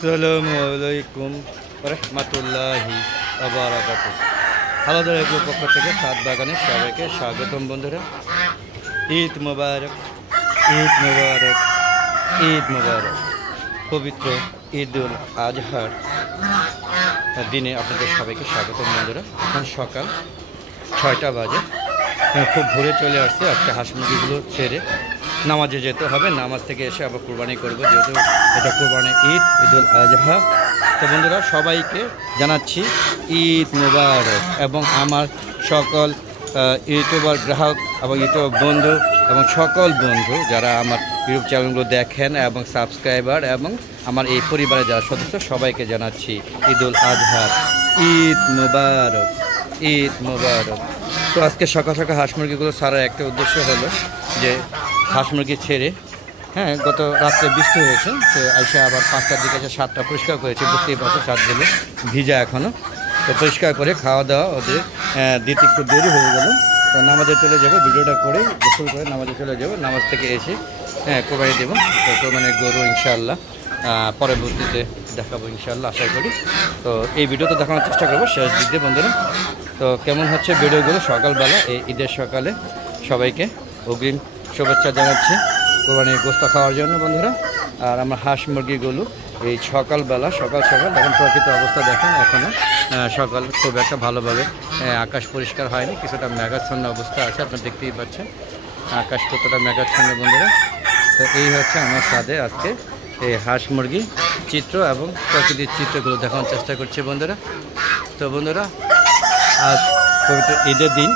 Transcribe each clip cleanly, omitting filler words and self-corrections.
আসসালামু আলাইকুম রহমতুল্লাহি ওয়া বারাকাতুহু। হালাদার এগ্রোর পক্ষ থেকে সাত বাগানে সবাইকে স্বাগতম। বন্ধুরা, ঈদ মোবারক, ঈদ মোবারক, ঈদ মোবারক। পবিত্র ঈদুল আজহার দিনে আপনাদের সবাইকে স্বাগতম। বন্ধুরা, এখন সকাল 6টা বাজে। খুব ভোরে চলে আসছে। আজকে হাঁস মুরগিগুলো ছেড়ে নামাজে যেতে হবে। নামাজ থেকে এসে আবার কোরবানি করব, যেহেতু এটা কোরবানি ঈদ, ঈদুল আজহা। তো বন্ধুরা, সবাইকে জানাচ্ছি ঈদ মোবারক। এবং আমার সকল ইউটিউবার গ্রাহক এবং ইউটিউব বন্ধু এবং সকল বন্ধু যারা আমার ইউটিউব চ্যানেলগুলো দেখেন এবং সাবস্ক্রাইবার এবং আমার এই পরিবারের যারা সদস্য, সবাইকে জানাচ্ছি ঈদুল আজহার ঈদ মোবারক, ঈদ মোবারক। তো আজকে সকাল সকাল হাঁস মুরগিগুলো ছাড়ার একটা উদ্দেশ্য হলো যে হাঁস মুরগি ছেড়ে, গত রাত্রে বৃষ্টি হয়েছে, তো আইসা আবার 5টার দিকে এসে 7টা পরিষ্কার করেছে। বুঝতেই পারছো, 7 দিলে ভিজা এখনও। তো পরিষ্কার করে খাওয়া দাওয়া ওদের দিতে একটু দেরি হয়ে গেল। তো নামাজে চলে যাবো, ভিডিওটা করে গোসল করে নামাজে চলে যাবো। নামাজ থেকে এসে কোরবানি দেবো। তো কোরবানির গরু ইনশাআল্লাহ পরবর্তীতে দেখাবো ইনশাআল্লাহ, আশা করি। তো এই ভিডিওটা দেখানোর চেষ্টা করবো শেষ দিক দিয়ে। বন্ধুরা, তো কেমন হচ্ছে ভিডিওগুলো সকালবেলা এই ঈদের সকালে, সবাইকে অগ্রিম শুভেচ্ছা জানাচ্ছি কোরবানির গোস্ত খাওয়ার জন্য। বন্ধুরা, আর আমার হাঁস মুরগিগুলো এই সকালবেলা সকাল এখন প্রকৃত অবস্থা দেখেন, এখনও সকাল খুব একটা ভালোভাবে আকাশ পরিষ্কার হয়নি, কিছুটা মেঘাচ্ছন্ন অবস্থা আছে। আপনারা দেখতেই পাচ্ছেন আকাশ কতটা মেঘাচ্ছন্ন। বন্ধুরা, তো এই হচ্ছে আমার ছাদে আজকে এই হাঁস মুরগি চিত্র এবং প্রকৃতির চিত্রগুলো দেখানোর চেষ্টা করছি। বন্ধুরা, তো বন্ধুরা, আজ পবিত্র ঈদের দিন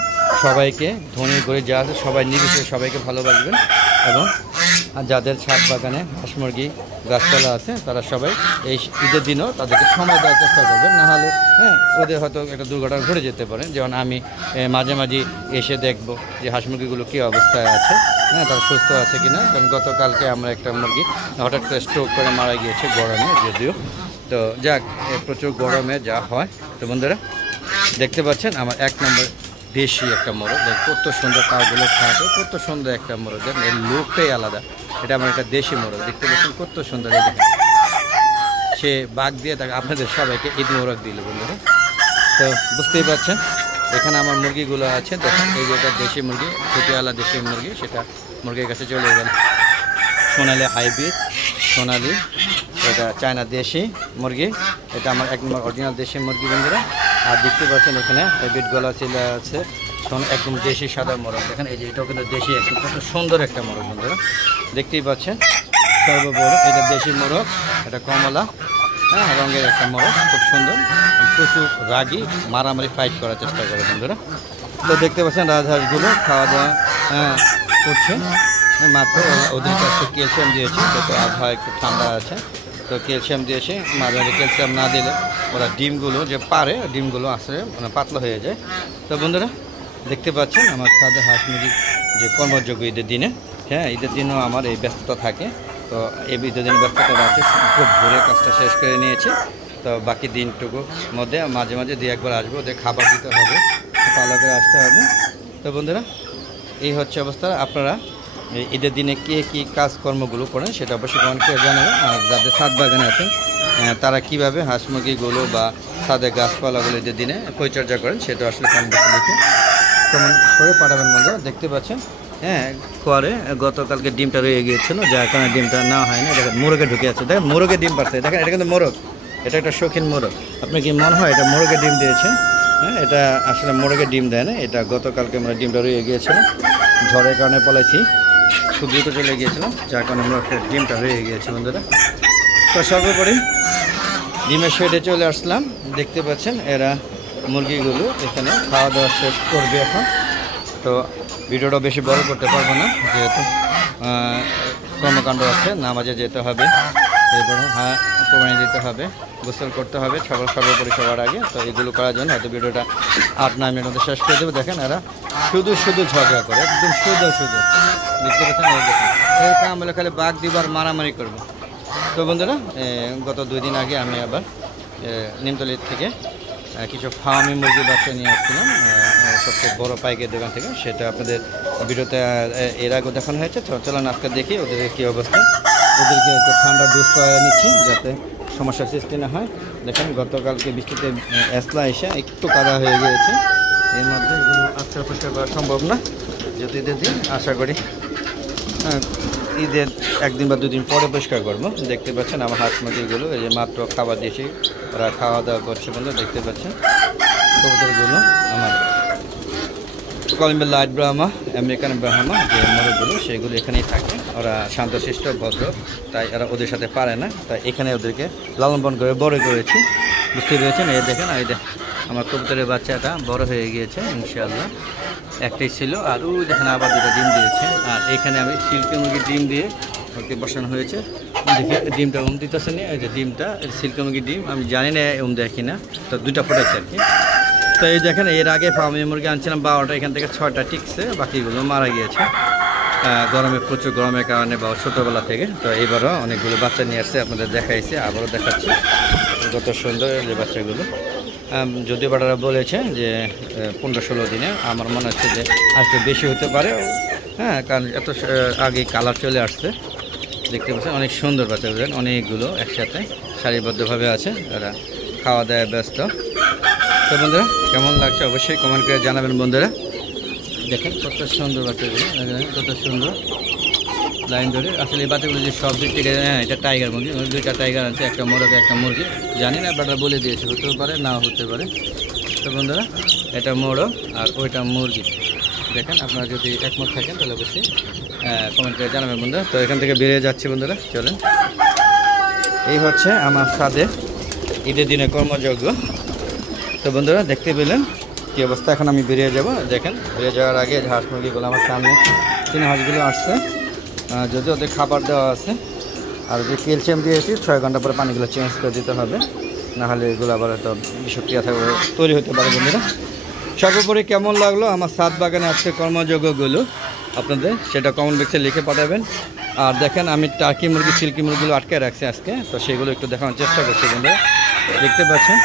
সবাইকে ধনী করে যা আছে সবাই নির্বিশেষে সবাইকে ভালোবাসবেন। এবং যাদের ছাদ বাগানে হাঁস মুরগি গাছপালা আছে তারা সবাই এই ঈদের দিনও তাদেরকে সময় দেওয়ার চেষ্টা করবেন। নাহলে ওদের হয়তো একটা দুর্ঘটনা ঘটে যেতে পারে। যেমন আমি মাঝে মাঝে এসে দেখব যে হাঁস মুরগিগুলো কী অবস্থায় আছে, তারা সুস্থ আছে কিনা। কারণ গতকালকে আমরা একটা মুরগি হঠাৎ করে স্ট্রোক করে মারা গিয়েছে গরমে, যদিও। তো যাক, প্রচুর গরমে যা হয়। তো বন্ধুরা, দেখতে পাচ্ছেন আমার 1 নম্বর দেশি একটা মোরগ। কত সুন্দর পাগুলো থাকে, কত সুন্দর একটা মোরগ। দেখেন এর লুকটাই আলাদা। এটা আমার একটা দেশি মোরগ, দেখতে পাচ্ছেন কত সুন্দর। এই দেখেন সে বাঘ দিয়ে তাকে আপনাদের সবাইকে ঈদ মোরগ দিল। বন্ধুরা, তো বুঝতেই পারছেন এখানে আমার মুরগিগুলো আছে। দেখেন এই যে এটা দেশি মুরগি, ফুটিয়ালা দেশি মুরগি, সেটা মুরগির কাছে চলে গেল। সোনালি হাইব্রিড, সোনালি, এটা চায়না দেশি মুরগি, এটা আমার 1 নম্বর অরিজিনাল দেশি মুরগি। বন্ধুরা, আর দেখতে পাচ্ছেন এখানে হাইব্রিড গলা চিলা আছে, একদম দেশি সাদা মোরগ। দেখেন এই যে এটাও কিন্তু দেশি, একদম কত সুন্দর একটা মোরগ। বন্ধুরা, দেখতেই পাচ্ছেন সর্ববড় এটা দেশি মোরগ, এটা কমলা রঙের একটা মোরগ, খুব সুন্দর। প্রচুর রাগী, মারামারি ফাইট করার চেষ্টা করে। বন্ধুরা, তো দেখতে পাচ্ছেন রাজহাঁসগুলো খাওয়া দাওয়া করছে। মাত্র ওদের কাছে ক্যালসিয়াম দিয়েছি, তো আবহাওয়া একটু ঠান্ডা আছে, তো ক্যালসিয়াম দিয়েছি। মাঝে মাঝে ক্যালসিয়াম না দিলে ওরা ডিমগুলো যে পারে, ডিমগুলো আসলে পাতলা হয়ে যায়। তো বন্ধুরা, দেখতে পাচ্ছেন আমার ছাদে হাঁস মুরগি যে কর্মযোগ্য ঈদের দিনে, ঈদের দিনও আমার এই ব্যস্ততা থাকে। তো এই ঈদের দিন ব্যস্ততা আছে, খুব ভোরে কাজটা শেষ করে নিয়েছি। তো বাকি দিনটুকুর মধ্যে মাঝে মাঝে 2-1 বার আসবো, ওদের খাবার দিতে হবে, পালা করে আসতে হবে। তো বন্ধুরা, এই হচ্ছে অবস্থা। আপনারা ঈদের দিনে কে কী কাজকর্মগুলো করেন সেটা অবশ্যই কমেন্ট করে জানাবেন। আর যাদের ছাদ বাগানে আছেন তারা কীভাবে হাঁস মুরগিগুলো বা ছাদে গাছপালাগুলো ঈদের দিনে পরিচর্যা করেন সেটা আসলে কমেন্ট বক্সে লিখে কমেন্ট করে পাঠাবেন। বন্ধুরা, দেখতে পাচ্ছেন করে গতকালকে ডিমটা রয়ে গিয়েছিল, যার কারণে ডিমটা নেওয়া হয়নি। দেখেন মোরগে ঢুকে আছে, দেখেন মোরগে ডিম পাচ্ছে। দেখেন এটা কিন্তু মোরগ, এটা একটা শৌখিন মোরগ। আপনার কি মনে হয় এটা মোরগে ডিম দিয়েছে? এটা আসলে মোরগে ডিম দেয় না, এটা গতকালকে আমরা ডিমটা রয়ে গিয়েছিল, ঝড়ের কারণে পলাইছি, খুব দ্রুত চলে গিয়েছিলাম, যার কারণে মোরগের ডিমটা রয়ে গিয়েছে। বন্ধুরা, তো সর্বোপরি ডিমের শেডে চলে আসলাম। দেখতে পাচ্ছেন এরা মুরগিগুলো এখানে খাওয়া দাওয়া শেষ করবে এখন। তো ভিডিওটা বেশি বড় করতে পারবো না, যেহেতু কর্মকাণ্ড আছে, নামাজে যেতে হবে, এরপরে কোরবানি দিতে হবে, গোসল করতে হবে সর্বোপরি সবার আগে। তো এগুলো করার জন্য হয়তো ভিডিওটা 8-9 মিনিটের মধ্যে শেষ করে দেবো। দেখেন এরা শুধু ঝগড়া করে, একদম শুধু দেখতে পাচ্ছেন। এই দেখেন এই কামলে খালি বাঘ দিবার মারামারি করবো। তো বন্ধুরা, গত 2 দিন আগে আমি আবার নিমতলির থেকে কিছু ফার্মি মুরগি বাচ্চা নিয়ে আসছিলাম, সবচেয়ে বড় পাইকারি দোকান থেকে। সেটা আপনাদের ভিডিওতে এর আগে দেখানো হয়েছে। চলুন আজকে দেখি ওদের কী অবস্থা। ওদেরকে একটু ঠান্ডা ডোজ করে নিচ্ছি যাতে সমস্যার সৃষ্টি না হয়। দেখেন গতকালকে বৃষ্টিতে এসলা এসে একটু কাদা হয়ে গিয়েছে, এর মধ্যে এগুলো আজকে পরিষ্কার করা সম্ভব না। যদি ঈদের দিন আশা করি ঈদের একদিন বা দুদিন পরে পরিষ্কার করবো। দেখতে পাচ্ছেন আমার হাঁস মুরগিগুলো এই যে মাত্র খাবার দিয়েছি, ওরা খাওয়া দাওয়া করছে বন্ধু। দেখতে পাচ্ছেন কবুতরগুলো আমার কলম্বিয়ার লাইট ব্রাহ্মা, আমেরিকান ব্রাহ্মা যে মোরগগুলো সেগুলো এখানেই থাকে। ওরা শান্তশিষ্ট ভদ্র, তাই এরা ওদের সাথে পারে না, তাই এখানে ওদেরকে লালন পালন করে বড় করেছি। বুঝতে পেরেছেন? এই দেখেন এই আমার কবুতরের বাচ্চাটা বড় হয়ে গিয়েছে ইনশাআল্লাহ। একটাই ছিল, আর ওই দেখেন আবার দুটো ডিম দিয়েছে। আর এখানে আমি সিল্কি মুরগির ডিম দিয়ে ওকে বসানো হয়েছে। দেখি ডিমটা দিতেছে না, এই যে ডিমটা সিল্কি মুরগির ডিম, আমি জানি না দেয় কিনা, তো দুইটা ফুটাচ্ছে আর কি। তো এই দেখেন এর আগে ফার্মি মুরগি আনছিলাম 12টা, এখান থেকে 6টা টিকছে, বাকিগুলো মারা গিয়েছে গরমে, প্রচুর গরমের কারণে বা ছোটোবেলা থেকে। তো এবারও অনেকগুলো বাচ্চা নিয়ে আসছে, আপনাদের দেখাইছে, আবারও দেখাচ্ছি কত সুন্দর যে বাচ্চাগুলো। যদিও বাটারা বলেছে যে 15-16 দিনে, আমার মনে হচ্ছে যে আজকে বেশি হতে পারে, হ্যাঁ, কারণ এত আগে কালার চলে আসছে। দেখতে পাচ্ছেন অনেক সুন্দর বাচ্চাগুলো, অনেকগুলো একসাথে সারিবদ্ধভাবে আছে, তারা খাওয়া দাওয়ায় ব্যস্ত। তো বন্ধুরা কেমন লাগছে অবশ্যই কমেন্ট করে জানাবেন বন্ধুরা। দেখেন কত সুন্দর বাচ্চাগুলো, কত সুন্দর লাইন ধরে। আসলে এই বাচ্চাগুলো যে সব দিক থেকে, হ্যাঁ এটা টাইগার মুরগি, দুইটা টাইগার আছে, একটা মোরগ একটা মুরগি, জানি না বাটা বলে দিয়েছে, হতেও পারে নাও হতে পারে। তো বন্ধুরা এটা মোরগ আর ওইটা মুরগি। দেখেন আপনারা যদি একমত থাকেন তাহলে অবশ্যই কমেন্ট করে জানাবেন বন্ধুরা। তো এখান থেকে বেরিয়ে যাচ্ছি বন্ধুরা, চলেন। এই হচ্ছে আমার ছাদে ঈদের দিনে কর্মযজ্ঞ। তো বন্ধুরা দেখতে পেলেন কী অবস্থা। এখন আমি বেরিয়ে যাব। দেখেন বেরিয়ে যাওয়ার আগে হাঁস মুরগিগুলো আমার সামনে 3 হাঁসগুলো আসছে, যদি ওদের খাবার দেওয়া আছে, আর যে ক্যালসিয়াম দিয়েছি 6 ঘন্টা পরে পানিগুলো চেঞ্জ করে দিতে হবে, নাহলে এগুলো আবার হয়তো বিষক্রিয়া তৈরি হতে পারে বন্ধুরা। সর্বোপরি কেমন লাগলো আমার ছাদ বাগানে আজকে কর্মযজ্ঞগুলো আপনাদের, সেটা কমেন্ট বক্সে লিখে পাঠাবেন। আর দেখেন আমি টার্কি মুরগি সিল্কি মুরগিগুলো আটকে রাখছি আজকে, তো সেগুলো একটু দেখানোর চেষ্টা করছি বন্ধুরা। দেখতে পাচ্ছেন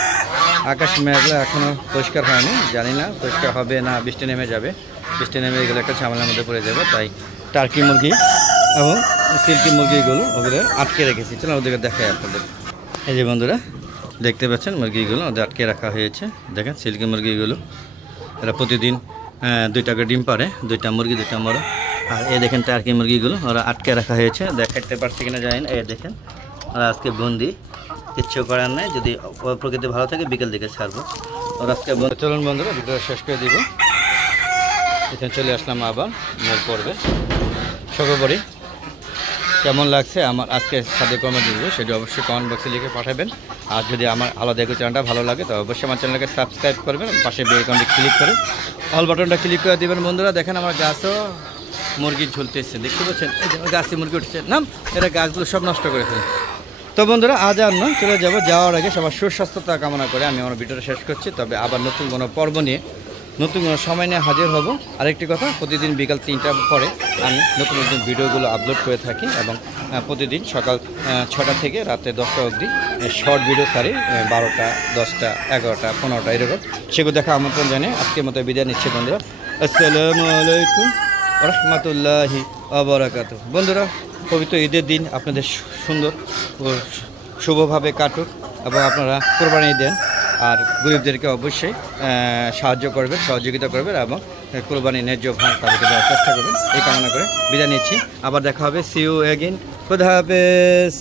আকাশ মেঘলা, এখনও পরিষ্কার হয়নি, জানি না পরিষ্কার হবে না বৃষ্টি নেমে যাবে। বৃষ্টি নেমে গেলে একটা ঝামেলার মধ্যে পড়ে যাবে, তাই টার্কি মুরগি এবং সিল্কি মুরগিগুলো ওগুলো আটকে রেখেছি। চলো ওদেরকে দেখাই আপনাদের। এই যে বন্ধুরা দেখতে পাচ্ছেন মুরগিগুলো ওদের আটকে রাখা হয়েছে। দেখেন সিল্কি মুরগিগুলো, এরা প্রতিদিন 2টা করে ডিম পারে, 2টা মুরগি 2টা মোরগ। আর এই দেখেন টার্কি মুরগিগুলো ওরা আটকে রাখা হয়েছে, দেখাতে পারছি কিনা জানি না। এই দেখেন ওরা আজকে বন্দি, কিচ্ছু করার নাই, যদি প্রকৃতি ভালো থাকে বিকেল দিকে ছাড়বো ওরা আজকে। চলুন বন্ধুরা ভিডিও শেষ করে দিব। এখানে চলে আসলাম আবার মোর পর্বে। সর্বোপরি কেমন লাগছে আমার আজকে ছাদে কর্মযজ্ঞ সেটা অবশ্যই কমেন্ট বক্সে লিখে পাঠাবেন। আর যদি আমার আলাদা এগো চ্যানেলটা ভালো লাগে তো অবশ্যই আমার চ্যানেলকে সাবস্ক্রাইব করবেন, পাশে বেল আইকনটি ক্লিক করে অল বাটনটা ক্লিক করে দেবেন বন্ধুরা। দেখেন আমার গাছও মুরগি ঝুলতেছে, দেখতে পাচ্ছেন এই যে গাছে মুরগি উঠছে, নাম এটা গাছগুলো সব নষ্ট করে ফেলে। তো বন্ধুরা আজ আর নয়, চলে যাবো। যাওয়ার আগে সবার সুস্বাস্থ্যতা কামনা করে আমি আমার ভিডিওটা শেষ করছি। তবে আবার নতুন কোনো পর্ব নিয়ে নতুন কোনো সময় নিয়ে হাজির হব। আরেকটি কথা, প্রতিদিন বিকাল 3টার পরে আমি নতুন নতুন ভিডিওগুলো আপলোড করে থাকি, এবং প্রতিদিন সকাল 6টা থেকে রাতে 10টা অবধি শর্ট ভিডিও ছাড়ি, 12টা 10টা 11টা 15টা এরকম। সেগুলো দেখা আমন্ত্রণ জানিয়ে আজকের মতো বিদায় নিচ্ছে বন্ধুরা। আসসালামু আলাইকুম রহমতুল্লাহি ওয়া বন্ধুরা পবিত্র ঈদের দিন আপনাদের সুন্দর ও শুভভাবে কাটুক, এবং আপনারা কোরবানি দেন। আর গরিবদেরকে অবশ্যই সাহায্য করবেন, সহযোগিতা করবেন, এবং কোরবানি ন্যায্য ভাগ তাদেরকে দেওয়ার চেষ্টা করবেন। এই কামনা করে বিদায় নিচ্ছি। আবার দেখা হবে। See you again. খুদা হাফেজ।